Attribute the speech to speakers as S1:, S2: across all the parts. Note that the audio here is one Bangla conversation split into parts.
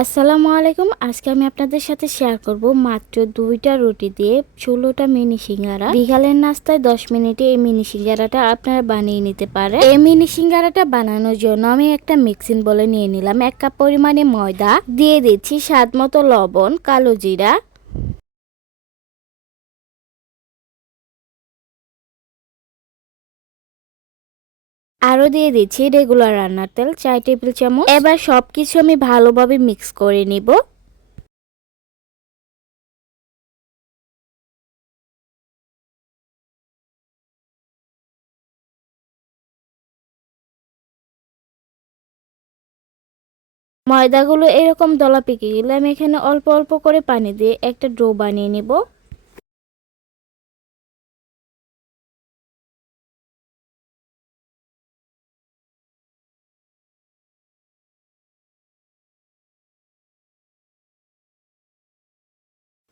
S1: আসসালামু আলাইকুম। আজকে আমি আপনাদের সাথে শেয়ার করব মাত্র দুইটা রুটি দিয়ে ষোলোটা মিনি সিঙ্গারা। বিকালের নাস্তায় দশ মিনিটে এই মিনি সিঙ্গারাটা আপনারা বানিয়ে নিতে পারে এই মিনি সিঙ্গারাটা বানানোর জন্য আমি একটা মিক্সিং বলে নিয়ে নিলাম। এক কাপ পরিমাণে ময়দা, দিয়ে দিচ্ছি স্বাদ মতো লবণ, কালো জিরা আরও দিয়ে দিচ্ছি রেগুলার রান্নার তেল, চার টেবিল চামচ। এবার সব কিছু আমি ভালোভাবে মিক্স করে নিব। ময়দাগুলো এরকম দলা পেকে গেলে আমি এখানে অল্প অল্প করে পানি দিয়ে একটা ডো বানিয়ে নেব।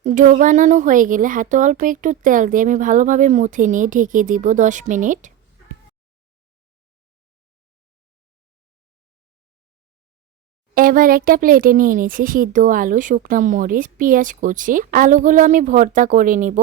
S1: ডো বানানো হয়ে গেলে হাতে অল্প একটু তেল দিয়ে আমি ভালোভাবে মুথে নিয়ে ঢেকে দিব দশ মিনিট। এবার একটা প্লেটে নিয়ে নিচ্ছি সিদ্ধ আলু, শুকনো মরিচ, পেঁয়াজ কুচি। আলুগুলো আমি ভর্তা করে নিব।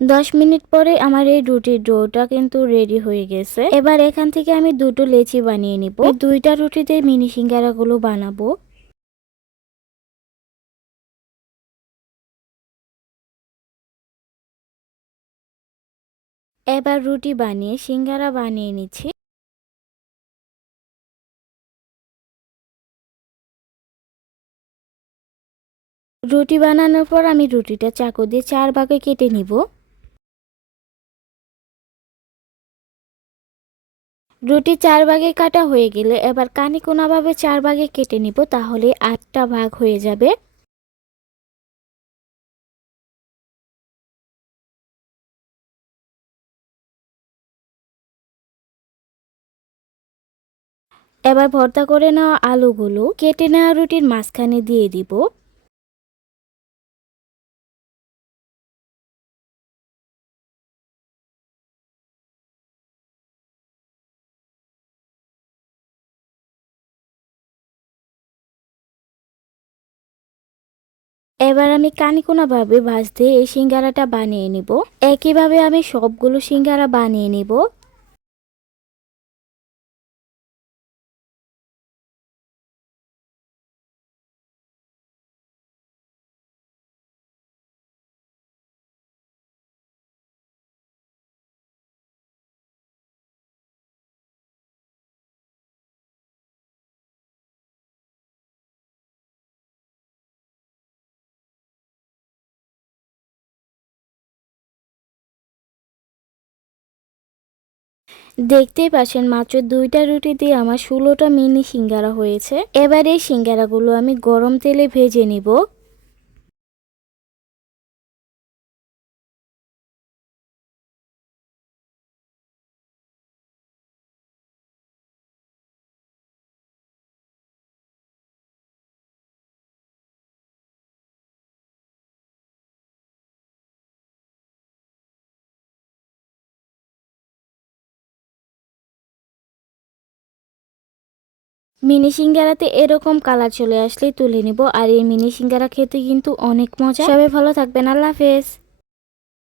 S1: দশ মিনিট পরে আমার এই রুটির ডোটা কিন্তু রেডি হয়ে গেছে। এবার এখান থেকে আমি দুটো লেচি বানিয়ে নিব। দুইটা রুটিতে মিনি সিঙ্গারাগুলো বানাবো। এবার রুটি বানিয়ে, সিঙ্গারা বানিয়ে নিচ্ছি। রুটি বানানোর পর আমি রুটিটা চাকু দিয়ে চার ভাগে কেটে নিব। রুটি চার ভাগে কাটা হয়ে গেলে এবার কানি কানিকোনাভাবে চার ভাগে কেটে নিব, তাহলে আটটা ভাগ হয়ে যাবে। এবার ভর্তা করে নেওয়া আলুগুলো কেটে নেওয়া রুটির মাঝখানে দিয়ে দিব। এবার আমি কানিকোনাভাবে ভাজতে এই সিঙ্গারাটা বানিয়ে নিব। একইভাবে আমি সবগুলো সিঙ্গারা বানিয়ে নিব। দেখতেই পাচ্ছেন, মাত্র দুইটা রুটি দিয়ে আমার ষোলোটা মিনি সিঙ্গারা হয়েছে। এবার এই সিঙ্গারাগুলো আমি গরম তেলে ভেজে নিব। মিনি সিঙ্গারাতে এরকম কালার চলে আসলে তুলে নিব। আর এই মিনি সিঙ্গারা খেতে কিন্তু অনেক মজা। সবাই ভালো থাকবেন। আল্লাহ হাফেজ।